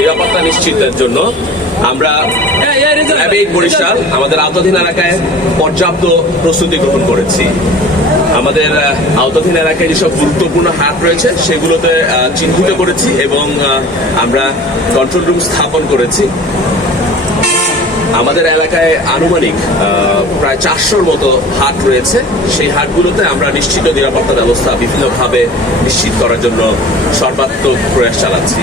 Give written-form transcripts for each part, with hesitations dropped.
নিরাপত্তা নিশ্চিতের জন্য আমরা বরিশাল আমাদের আওতাধীন এলাকায় পর্যাপ্ত প্রস্তুতি গ্রহণ করেছি। আমাদের আওতাধীন এলাকায় যেসব গুরুত্বপূর্ণ হাট রয়েছে সেগুলোতে চিহ্নিত করেছি এবং আমরা কন্ট্রোল রুম স্থাপন করেছি। আমাদের এলাকায় আনুমানিক প্রায় 400-র মতো হাট রয়েছে। সেই হাটগুলোতে আমরা নিশ্চিত নিরাপত্তা ব্যবস্থা বিভিন্নভাবে নিশ্চিত করার জন্য সর্বাত্মক প্রয়াস চালাচ্ছি।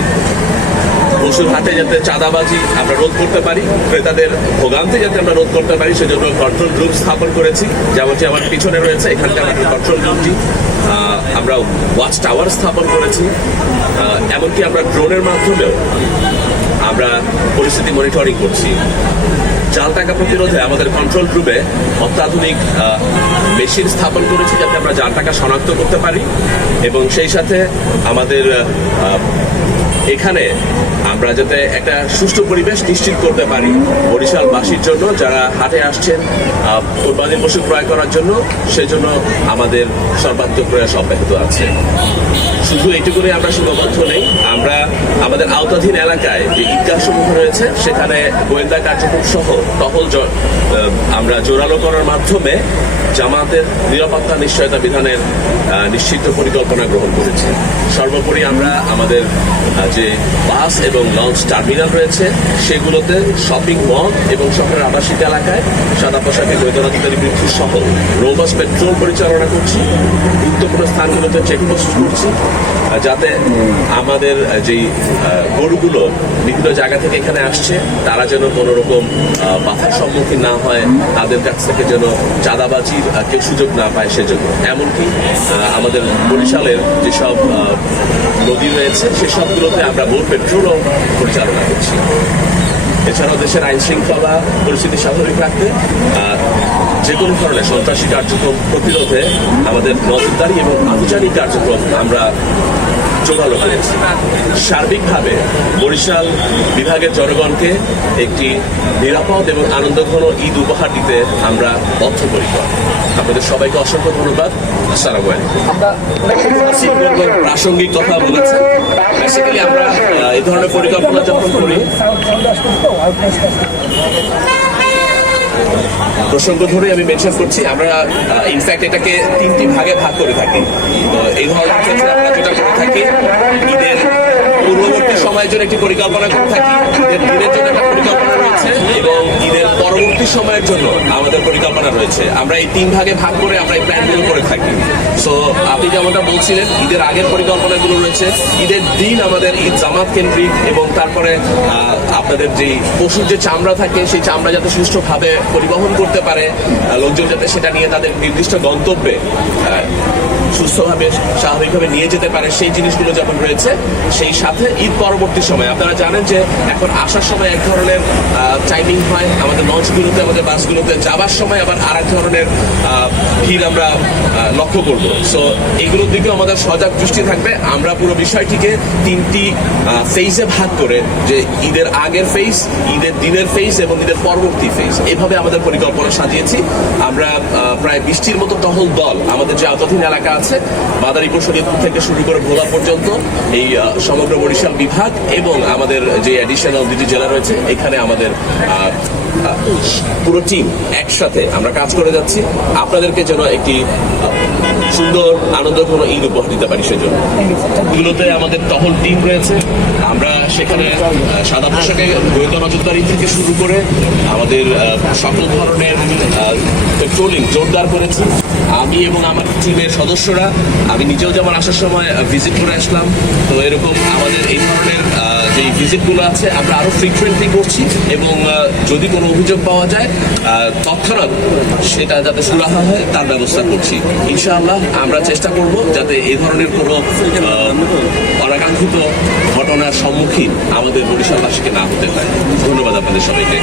পশুর হাটে যাতে চাঁদাবাজি আমরা রোধ করতে পারি, ক্রেতাদের ভোগান্তি যাতে আমরা রোধ করতে পারি সেজন্য কন্ট্রোল রুম স্থাপন করেছি। যেমনটি আমার পিছনে রয়েছে এখানকার কন্ট্রোল রুমটি, আমরা ওয়াচ টাওয়ার স্থাপন করেছি। এমনকি আমরা ড্রোনের মাধ্যমেও আমরা পরিস্থিতি মনিটরিং করছি। জাল টাকা প্রতিরোধে আমাদের কন্ট্রোল রুমে অত্যাধুনিক মেশিন স্থাপন করেছি যাতে আমরা জাল টাকা শনাক্ত করতে পারি এবং সেই সাথে আমাদের এখানে আমরা যাতে একটা সুষ্ঠু পরিবেশ নিশ্চিত করতে পারি বরিশালবাসীর জন্য যারা হাটে আসছেন কোরবানির পশু ক্রয় করার জন্য, সেজন্য আমাদের সর্বাত্মক প্রয়াস অব্যাহত আছে। শুধু এইটুকুনি আমরা সীমাবদ্ধ নেই, আমরা আমাদের আওতাধীন এলাকায় যে ঈদগাহ সমূহ রয়েছে সেখানে গোয়েন্দা কার্যক্রম সহ টহল আমরা জোরালো করার মাধ্যমে জামাতের নিরাপত্তা নিশ্চয়তা বিধানের নিশ্চিত পরিকল্পনা গ্রহণ করেছি। সর্বোপরি আমরা আমাদের যে বাস এবং লঞ্চ টার্মিনাল রয়েছে সেগুলোতে শপিং মল এবং শহরের আবাসিক এলাকায় সাদা পোশাকে গোয়েন্দা নজরদারি বৃদ্ধি সহ রোবাস পেট্রোল পরিচালনা করছি। গুরুত্বপূর্ণ স্থানগুলোতে চেকপোস্ট করছি যাতে আমাদের যেই গরুগুলো বিভিন্ন জায়গা থেকে এখানে আসছে তারা যেন কোনো রকম বাধার সম্মুখীন না হয়, তাদের কাছ থেকে যেন চাঁদাবাজির কেউ সুযোগ না পায় সেজন্য। এমনকি আমাদের বরিশালের যেসব নদী রয়েছে সেসবগুলোতে আমরা বোট পেট্রোলও পরিচালনা করছি। এছাড়াও দেশের আইন শৃঙ্খলা পরিস্থিতি স্বাভাবিক রাখতে যে কোনো ধরনের সন্ত্রাসী কার্যক্রম প্রতিরোধে আমাদের নজরদারি এবং আনুষ্ঠানিক কার্যক্রম আমরা জোরালো করেছি। সার্বিকভাবে বরিশাল বিভাগের জনগণকে একটি নিরাপদ এবং আনন্দঘন ঈদ উপহার দিতে আমরা বদ্ধপরিকর। আপনাদের সবাইকে অসংখ্য ধন্যবাদ। আসসালামু আলাইকুম। প্রাসঙ্গিক কথা বলেছেন। বেসিক্যালি আমরা এই ধরনের পরিকল্পনা যখন করি, প্রসঙ্গ ধরে আমি মেনশন করছি, আমরা ইনফ্যাক্ট এটাকে 3টি ভাগে ভাগ করে থাকি। তো এই ধরনের ক্ষেত্রে আমরা যেটা করে থাকি, ঈদের পূর্ববর্তী সময়ের জন্য একটি পরিকল্পনা করে থাকি, ঈদের দিনের জন্য একটা পরিকল্পনা রয়েছে এবং ঈদের পরবর্তী সময়ের জন্য আমাদের পরিকল্পনা রয়েছে। আমরা এই 3 ভাগে ভাগ করে আমরা এই প্ল্যানগুলো করে থাকি। সো আপনি যেমনটা বলছিলেন, ঈদের আগের পরিকল্পনাগুলো রয়েছে, ঈদের দিন আমাদের ঈদ জামাত কেন্দ্রিক এবং তারপরে আপনাদের যে পশুর যে চামড়া থাকে সেই চামড়া যাতে সুষ্ঠুভাবে পরিবহন করতে পারে, লোকজন যাতে সেটা নিয়ে তাদের নির্দিষ্ট গন্তব্যে সুস্থভাবে স্বাভাবিকভাবে নিয়ে যেতে পারে সেই জিনিসগুলো যেমন রয়েছে। সেই সাথে ঈদ পরবর্তী সময় আপনারা জানেন যে এখন আসার সময় এক ধরনের টাইমিং হয় আমাদের লঞ্চগুলোতে, আমাদের বাসগুলোতে, যাবার সময় আবার আর এক ধরনের ভিড় আমরা লক্ষ্য করব। সো এগুলোর দিকেও আমাদের সজাগ দৃষ্টি থাকবে। আমরা পুরো বিষয়টিকে 3টি ফেজে ভাগ করে, যে ঈদের আগের ফেজ, ঈদের দিনের ফেজ এবং ঈদের পরবর্তী ফেজ, এভাবে আমাদের পরিকল্পনা সাজিয়েছি। আমরা প্রায় 20টির মতো টহল দল আমাদের যে আওতাধীন এলাকা আছে মাদারীপুর শরীয়তপুর থেকে শুরু করে ভোলা পর্যন্ত এই সমগ্র বরিশাল বিভাগ এবং আমাদের যে অ্যাডিশনাল 2টি জেলা রয়েছে এখানে আমাদের পুরো টিম একসাথে আমরা কাজ করে যাচ্ছি আপনাদেরকে যেন একটি সুন্দর আনন্দঘন ঈদ উপহার দিতে পারি। সেজন্য এগুলোতে আমাদের টহল টিম রয়েছে। আমরা সেখানে সাদা পোশাকে গোয়েন্দা নজরদারি থেকে শুরু করে আমাদের সকল ধরনের পেট্রোলিং জোরদার করেছি। আমি এবং আমার টিমের সদস্যরা, আমি নিজেও যেমন আসার সময় ভিজিট করে আসলাম, তো এরকম আমাদের এই ধরনের যে ভিজিটগুলো আছে আমরা আরো ফ্রিকুয়েন্টলি করছি এবং যদি কোনো অভিযোগ পাওয়া যায় তৎক্ষণাৎ সেটা যাতে সুরাহা হয় তার ব্যবস্থা করছি। ইনশাআল্লাহ আমরা চেষ্টা করব যাতে এই ধরনের কোনো অনাকাঙ্ক্ষিত ঘটনার সম্মুখীন আমাদের বরিশালবাসীকে না হতে হয়। ধন্যবাদ আপনাদের সবাইকে।